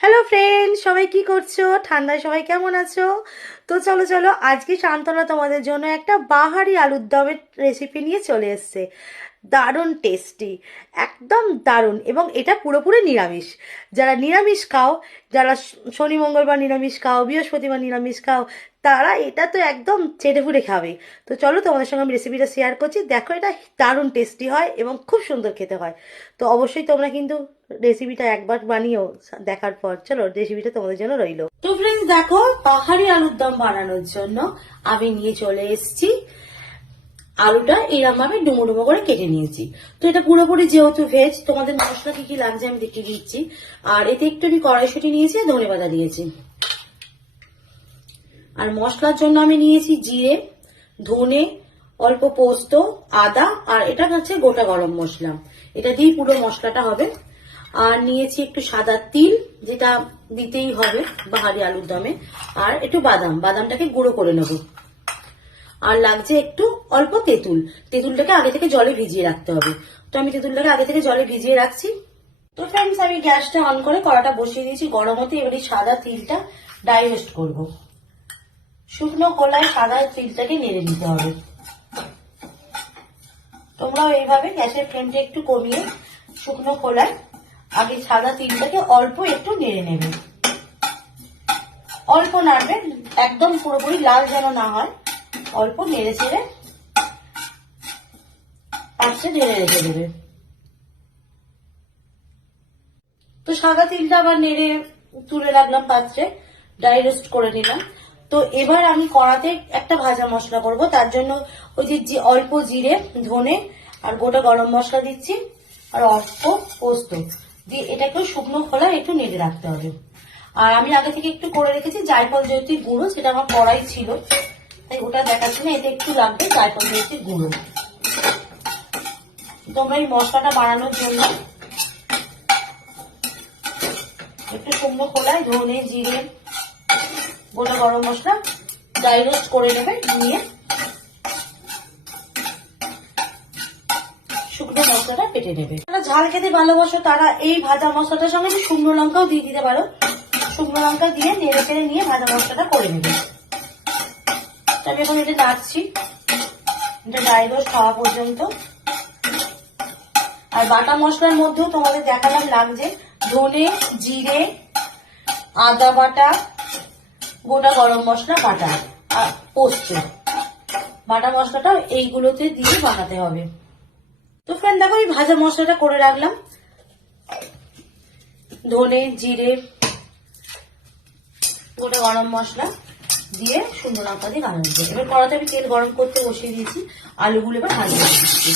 Hello friend, সবাই কি করছো? ঠান্ডায় সবাই কেমন আছো? তো চলো চলো, আজকে শান্তনা তোমাদের জন্য একটা বাহারি আলুর দমের রেসিপি নিয়ে চলে এসেছে। দারুণ টেস্টি, একদম দারুণ। এবং এটা পুরোপুরি নিরামিষ। যারা নিরামিষ খাও, যারা শনি মঙ্গলবার নিরামিষ খাও, বৃহস্পতিবার নিরামিষ খাও, তারা এটা তো একদম চেটে ফুটে খাবে। তো চলো, তোমাদের সঙ্গে আমি রেসিপিটা শেয়ার করছি। দেখো, এটা দারুণ টেস্টি হয় এবং খুব সুন্দর খেতে হয়। তো অবশ্যই তোমরা কিন্তু রেসিপিটা একবার বানিয়েও দেখার পর চলো, রেসিপিটা তোমাদের জন্য রইলো। তো ফ্রেন্ডস, দেখো, পাহাড়ি আলুর দম বানানোর জন্য আমি নিয়ে চলে এসেছি আলুটা। এরকম ভাবে ডুমো ডুমো করে কেটে নিয়েছি। তো এটা পুরোপুরি যেহেতু ভেজ, তোমাদের মশলা কি কি লাগছে আমি দেখিয়ে দিচ্ছি। আর এতে একটু আমি কড়াইশুঁটি নিয়েছি, ধনে পাতা দিয়েছি। আর মশলার জন্য আমি নিয়েছি জিরে, ধনে, অল্প পোস্ত, আদা, আর এটা হচ্ছে গোটা গরম মশলা। এটা দিয়ে পুরো মশলাটা হবে। আর নিয়েছি একটু সাদা তিল, যেটা দিতেই হবে বাহারি আলুর দমে। আর একটু বাদাম, বাদামটাকে গুঁড়ো করে নেব। আর লাগছে একটু অল্প তেঁতুল। তেঁতুলটাকে আগে থেকে জলে ভিজিয়ে রাখতে হবে। তো আমি তেঁতুলটাকে আগে থেকে জলে ভিজিয়ে রাখছি। তো ফ্রেন্ডস, আমি গ্যাসটা অন করে কড়াটা বসিয়ে দিয়েছি গরম হতে। এবারে সাদা তিলটা ডাই রোস্ট করবো। শুকনো কলায় সাদা তিলটাকে নেড়ে নিতে হবে। তোমরাও এইভাবে গ্যাসের ফ্লেমটা একটু কমিয়ে শুকনো কলায় আগে সাদা তিলটাকে অল্প একটু নেড়ে নেবে। অল্প নাড়বে, একদম পুরোপুরি লাল যেন না হয়। অল্প নেড়ে ছেড়ে পাশে ঢেলে রেখে দেবে। তো সাদা তিলটা আবার নেড়ে তুলে রাখলাম পাত্রে, ড্রাই রোস্ট করে নিলাম। তো এবার আমি কড়াতে একটা ভাজা মশলা করব। তার জন্য ওই যে অল্প জিরে, ধনে আর গোটা গরম মশলা দিচ্ছি, আর অল্প পোস্ত দিয়ে এটাকে শুকনো খোলা একটু নেড়ে রাখতে হবে। আর আমি আগে থেকে একটু করে রেখেছি জায়ফল জয়িত্রী গুঁড়ো, সেটা আমার কড়াই ছিল, তাই ওটা দেখাচ্ছি না। এতে একটু লাগবে জায়ফল জয়িত্রী গুঁড়ো। তোমরা এই মশলাটা বানানোর জন্য একটু শুকনো খোলায় ধনে, জিরে, গোটা গরম মশলা ড্রাই রোস্ট করে নেবে। নিয়ে শুকনো মশলাটা পেটে নেবে। যারা ঝাল খেতে ভালোবাসো তারা এই ভাজা মশলাটার সঙ্গে শুকনো লঙ্কাও দিয়ে দিতে পারো। শুকনো লঙ্কা দিয়ে নেড়ে চেড়ে নিয়ে ভাজা মশলাটা করে নেবে। আমি এখন এটা নাড়ছি, এটা ড্রাই রোস্ট হওয়া পর্যন্ত। আর বাটা মশলার মধ্যেও তোমাদের দেখালাম লাগছে ধনে, জিরে, আদা বাটা, গোটা গরম মশলা বাটা আর পোস্ত। বাটা মশলাটা এইগুলোতে দিয়ে বানাতে হবে। তো ফ্রেন্ড, দেখো, এই ভাজা মশলাটা করে রাখলাম। ধনে, জিরে, গোটা গরম মশলা দিয়ে শুকনো লঙ্কা দিয়ে বানানো যায়। এবার কড়াতে আমি তেল গরম করতে বসিয়ে দিয়েছি। আলুগুলো এবার ভাজতে দিচ্ছি।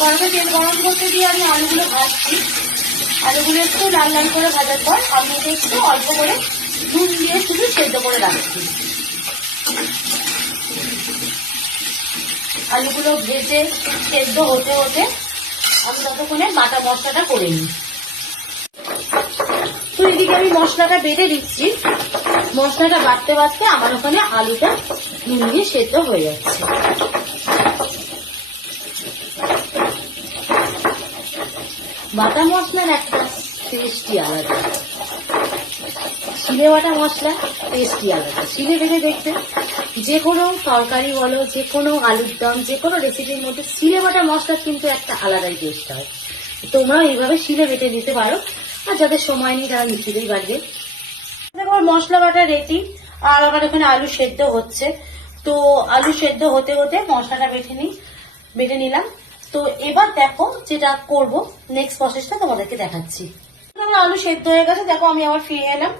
কড়াতে তেল গরম করতে দিয়ে আমি আলুগুলো ভাজছি। আলুগুলো একটু লাল লাল করে ভাজার পর আমি এটা একটু অল্প করে নুন দিয়ে শুধু সেদ্ধ করে রাখছি। আলুগুলো ভেজে সেদ্ধ হতে হতে আমি ততক্ষণে বাটা মশলাটা করে নিই। তো এদিকে আমি মশলাটা বেটে দিচ্ছি। মশলাটা বাটতে বাটতে আমার ওখানে আলুটা নুন দিয়ে সেদ্ধ হয়ে যাচ্ছে। বাটা মশলার একটা টেস্টই আলাদা। শিলে বাটা মশলা টেস্টই আলাদা। শিলে বেটে দেখবে যে কোনো তরকারি বলো, যে কোনো আলুর দম, যে কোনো রেসিপির মধ্যে শিলে বাটা মশলার কিন্তু একটা আলাদাই টেস্ট হয়। তোমরাও এইভাবে শিলে বেটে দিতে পারো। আর যাদের সময় নেই তারা মিক্সিতেই বাটবে। দেখো, মশলা বাটা রেডি। আর আমার এখানে আলু সেদ্ধ হচ্ছে। তো আলু সেদ্ধ হতে হতে মশলাটা বেটে নিলাম। তো এবার দেখো যেটা করব, নেক্সট প্রসেসটা তোমাদেরকে দেখাচ্ছি। আমার আলু সেদ্ধ হয়ে গেছে, দেখো আমি আবার ফিরে এলাম।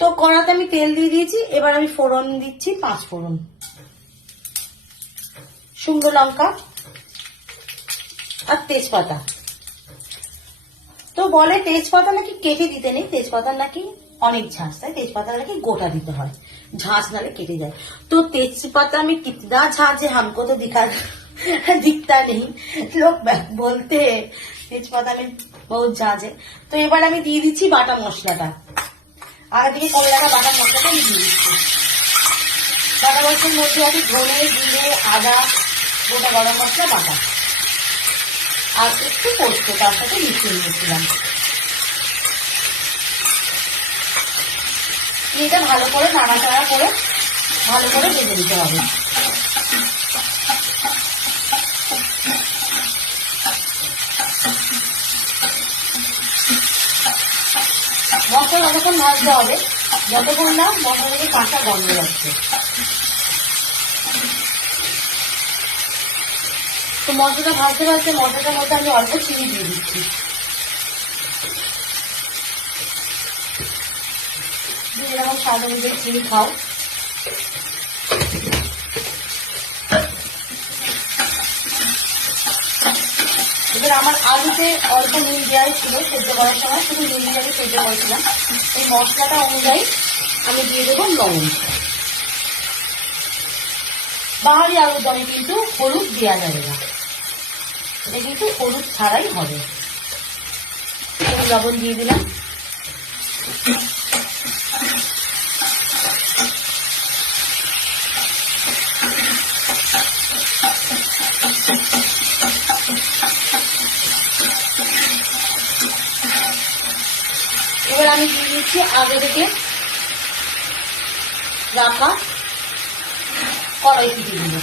তো কড়াতে আমি তেল দিয়ে দিয়েছি। এবার আমি ফোড়ন দিচ্ছি, 5 ফোড়ন, শুকনো লঙ্কা আর তেজপাতা। তো বলে তেজপাতা নাকি কেটে দিতে নেই, তেজপাতা নাকি অনেক ঝাঁস, তাই তেজপাতা নাকি গোটা দিতে হয়, ঝাঁস নালে কেটে যায়। তো তেজপাতা আমি कितना झांझ है हमको तो दिखता नहीं, लोग बोलते हैं तेजपाता में बहुत झांझ है। তো এবার আমি দিয়ে দিচ্ছি বাটা মশলাটা। আর এদিকে কলাটা বাটা মশলাটা আমি দিয়ে দিচ্ছি। মশলার মধ্যে আছে ধনে, জিরে, আদা, গোটা গরম মশলা বাটা আর একটু পোস্ত তার সাথে মিশিয়ে নিয়েছিলাম। এটা ভালো করে নাড়াচাড়া করে ভালো করে ভেজে দিতে হবে। মশলা যতক্ষণ ভাজতে হবে যতক্ষণ না মশলা থেকে কাঁচা গন্ধ যাচ্ছে। তো মশলাটা ভাজতে ভাজতে মশলাটার মধ্যে আমি অল্প চিনি দিয়ে দিচ্ছি। যেরকম স্বাদ অনুযায়ী চিনি খাও। এবার আমার আলুতে অল্প নুন দেওয়াই ছিল, সেদ্ধ করার সময় শুধু নুন দিয়ে আমি সেদ্ধ করেছিলাম। এই মশলাটা অনুযায়ী আমি দিয়ে দেবো লবণ। বাহারি আলুর দমে কিন্তু হলুদ দেওয়া যাবে না, এটা কিন্তু হলুদ ছাড়াই হবে। লবণ দিয়ে দিলাম। এবার আমি দিয়ে দিচ্ছি আগে থেকে রাখা কড়াইশুঁটি গুলো।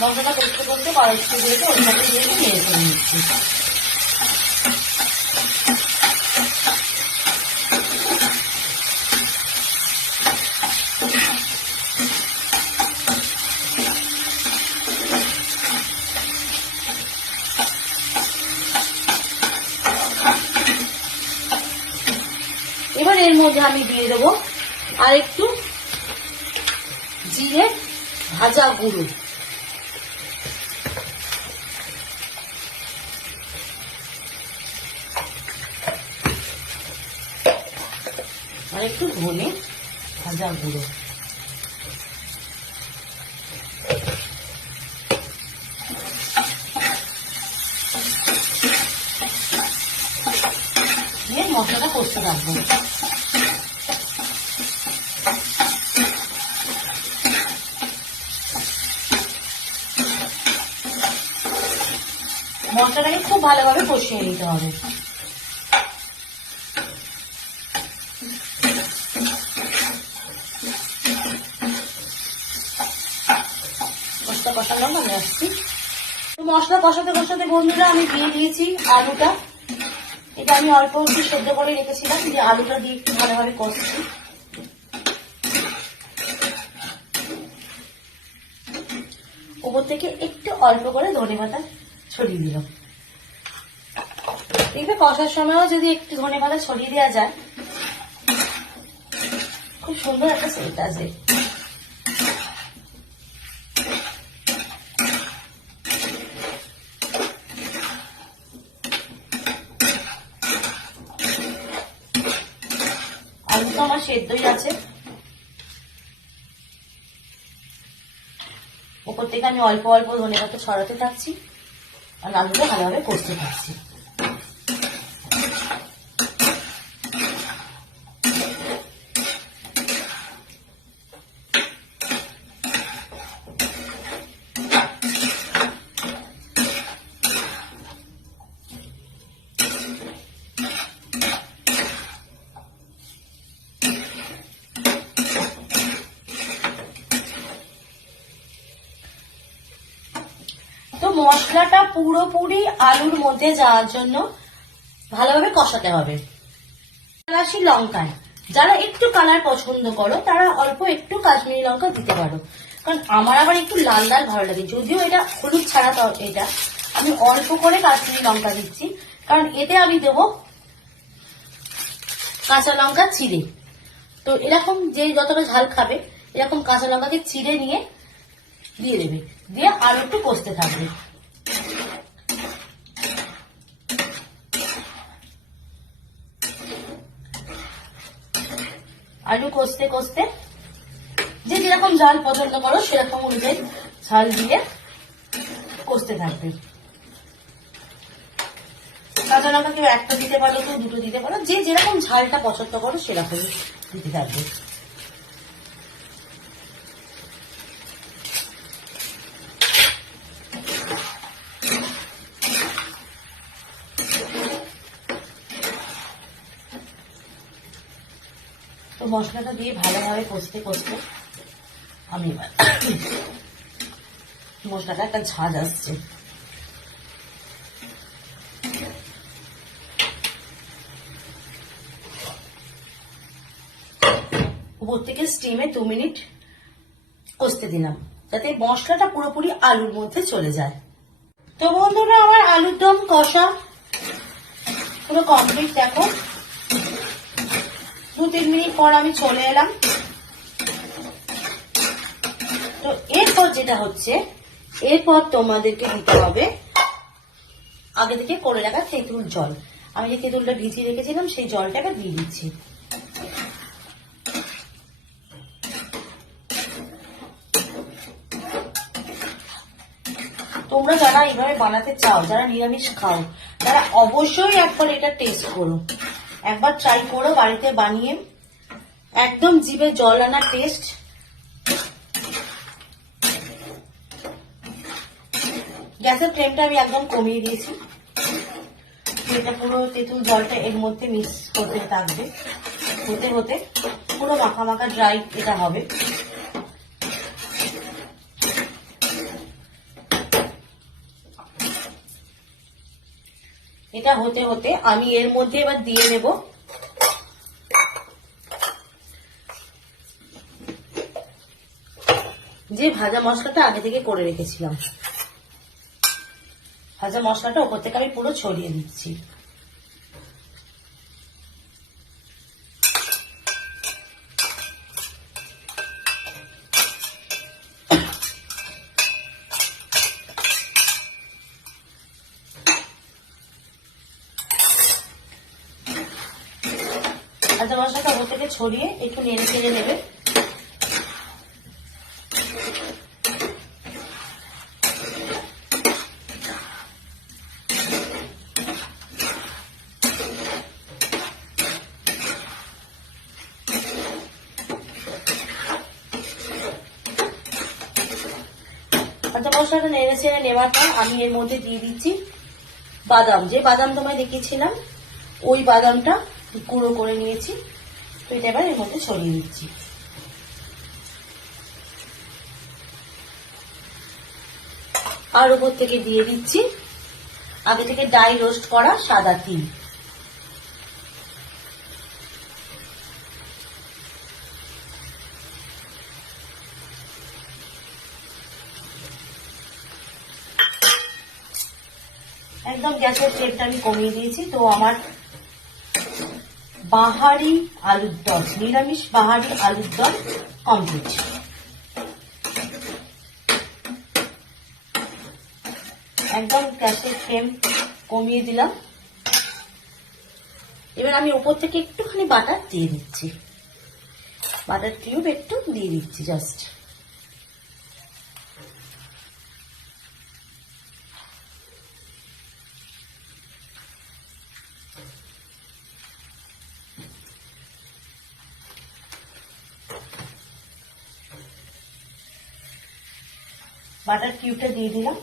মশলাটা করতে করতে কড়াইশুঁটি গুলোকে ওই সাথে দিয়ে নেড়ে ফেলে নিচ্ছি। এবার এর মধ্যে আমি দিয়ে দেবো আর একটু জিরে ভাজা গুঁড়ো। আর একটু ধনে ভাজা গুঁড়ো। দিয়ে মশলাটা কষতে থাকবো। মশলাটাকে খুব ভালোভাবে কষিয়ে নিতে হবে। কষালাম আমি আসছি। তো মশলা কষাতে কষাতে বন্ধুরা আমি দিয়ে দিয়েছি আলুটা। এটা আমি অল্প একটু সেদ্ধ করে রেখেছিলাম, যে আলুটা দিয়ে একটু ভালোভাবে কষছি। উপর থেকে একটু অল্প করে ধনেপাতা ছড়িয়ে দিলাম। দেখবে কষার সময়ও যদি একটু ধনেপাতা ছড়িয়ে দেওয়া যায় খুব সুন্দর একটা সেন্ট আসে। আলু তো আমার সেদ্ধই আছে। উপর থেকে আমি অল্প অল্প ধনেপাতা ছড়াতে থাকছি আর আলুটা ভালোভাবে কষতে থাকছি। তো মশলাটা পুরোপুরি আলুর মধ্যে যাওয়ার জন্য ভালোভাবে কষাতে হবে। আসি লঙ্কায়, যারা একটু কালার পছন্দ করো তারা অল্প একটু কাশ্মীরি লঙ্কা দিতে পারো, কারণ আমার আবার একটু লাল লাল ভালো লাগে। যদিও এটা হলুদ ছাড়া, এটা আমি অল্প করে কাশ্মীরি লঙ্কা দিচ্ছি, কারণ এতে আমি দেবো কাঁচা লঙ্কা চিড়ে। তো এরকম যে যতটা ঝাল খাবে এরকম কাঁচা লঙ্কাকে চিড়ে নিয়ে দিয়ে দেবে, দিয়ে আলু একটু কষতে থাকবে। আলু কষতে কষতে যে যেরকম ঝাল পছন্দ করো সেরকম অনুযায়ী ঝাল দিয়ে কষতে থাকবে। কাঁচা লঙ্কা কেউ একটা দিতে পারো, কেউ দুটো দিতে পারো, যে যেরকম ঝালটা পছন্দ করো সেরকম দিতে থাকবে। তো মশলাটা দিয়ে ভালোভাবে কষতে কষতে আমি এবার মশলাটা একটা ঝাঁজ আসছে, উপর থেকে স্টিমে 2 মিনিট কষতে দিলাম যাতে মশলাটা পুরোপুরি আলুর মধ্যে চলে যায়। তো বন্ধুরা, আমার আলুর দম কষা পুরো কমপ্লিট। দেখো 2-3 মিনিট পর আমি চলে এলাম। তো এরপর যেটা হচ্ছে, এরপর তোমাদেরকে দিতে হবে আগে থেকে করে রাখা তেঁতুল জল। আমি যে তেঁতুলটা ভিজিয়ে রেখেছিলাম সেই জলটাকে দিয়ে দিচ্ছি। তোমরা যারা এইভাবে বানাতে চাও, যারা নিরামিষ খাও, তারা অবশ্যই একবার এটা টেস্ট করো, একবার ট্রাই করো বাড়িতে বানিয়ে। একদম জিভে জল আনা টেস্ট। গ্যাসের ফ্লেমটা আমি একদম কমিয়ে দিয়েছি। এটা পুরো তেঁতুল জলটা এর মধ্যে মিক্স করতে থাকবে, হতে হতে পুরো মাখা মাখা ড্রাই এটা হবে। এটা হতে হতে আমি এর মধ্যে এবার দিয়ে নেব যে ভাজা মশলাটা আগে থেকে করে রেখেছিলাম। ভাজা মশলাটা ওপর থেকে আমি পুরো ছড়িয়ে দিচ্ছি। ভাজা মশলাটা ওপর থেকে ছড়িয়ে একটু নেড়ে চেড়ে নেবে। ভাজা মশলাটা নেড়ে চেড়ে নেওয়ার পর আমি এর মধ্যে দিয়ে দিচ্ছি বাদাম। যে বাদাম তোমায় দেখিয়েছিলাম ওই বাদামটা গুঁড়ো করে নিয়েছি। তো এটা এবার এর মধ্যে ছড়িয়ে দিচ্ছি। আর উপর থেকে দিয়ে দিচ্ছি আগে থেকে ডাই রোস্ট করা সাদা তিল। একদম গ্যাসের ফ্লেমটা আমি কমিয়ে দিয়েছি। তো আমার বাহারি আলুর দম, নিরামিষ বাহারি আলুর দম কমপ্লিট। একদম গ্যাসের ফ্লেম কমিয়ে দিলাম। এবার আমি উপর থেকে একটুখানি বাটার দিয়ে দিচ্ছি, বাটার কিউব একটু দিয়ে দিচ্ছি জাস্ট। বাটার কিউবটা দিয়ে দিলাম।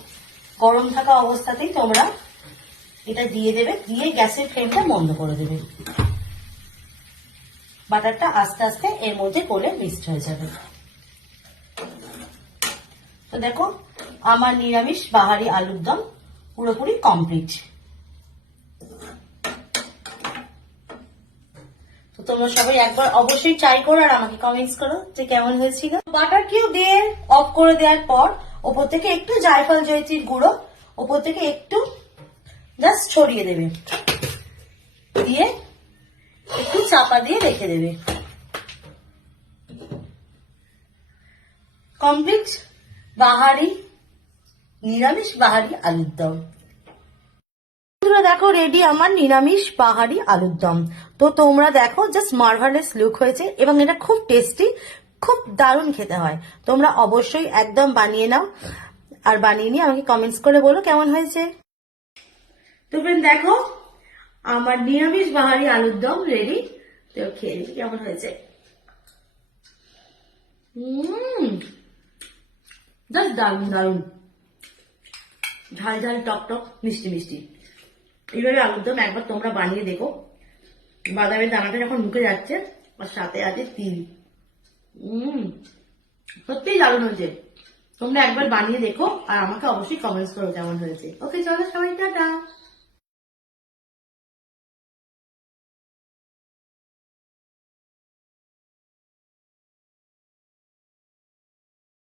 গরম থাকা অবস্থাতেই তোমরা এটা দিয়ে দেবে, দিয়ে গ্যাসের ফ্লেমটা বন্ধ করে দেবে। বাটারটা আস্তে আস্তে এর মধ্যে পড়ে মিক্সড হয়ে যাবে। তো দেখো আমার নিরামিষ বাহারি আলুর দম পুরোপুরি কমপ্লিট। তো তোমরা সবাই একবার অবশ্যই ট্রাই করো আর আমাকে কমেন্টস করো যে কেমন হয়েছিল। বাটার কিউব দিয়ে অফ করে দেওয়ার পর ওপর থেকে একটু জায়ফল জয়ত্রীর গুঁড়ো ওপর থেকে একটু জাস্ট ছড়িয়ে দেবে, দিয়ে একটু চাপা দিয়ে রেখে দেবে। কমপ্লিট বাহারি নিরামিষ বাহারি আলুর দম। বন্ধুরা দেখো রেডি আমার নিরামিষ বাহারি আলুর দম। তো তোমরা দেখো জাস্ট মার্ভালেস লুক হয়েছে এবং এটা খুব টেস্টি, খুব দারুণ খেতে হয়। তোমরা অবশ্যই একদম বানিয়ে নাও আর বানিয়ে নিয়ে আমাকে কমেন্টস করে বলো কেমন হয়েছে। তো ফ্রেন্ড দেখো আমার নিরামিষ বাহারি আলুর দম রেডি। তো খেয়ে নিই কেমন হয়েছে। জাস্ট দারুণ দারুণ, ঝাল ঝাল টক টক মিষ্টি মিষ্টি। এইভাবে আলুর দম একবার তোমরা বানিয়ে দেখো। বাদামের দানাটা যখন মুখে যাচ্ছে আর সাথে আছে তিল। সত্যিই দারুণ হয়েছে। তোমরা একবার বানিয়ে দেখো আর আমাকে অবশ্যই কমেন্টস করো কেমন হয়েছে। ওকে চলো সবাই টাটা।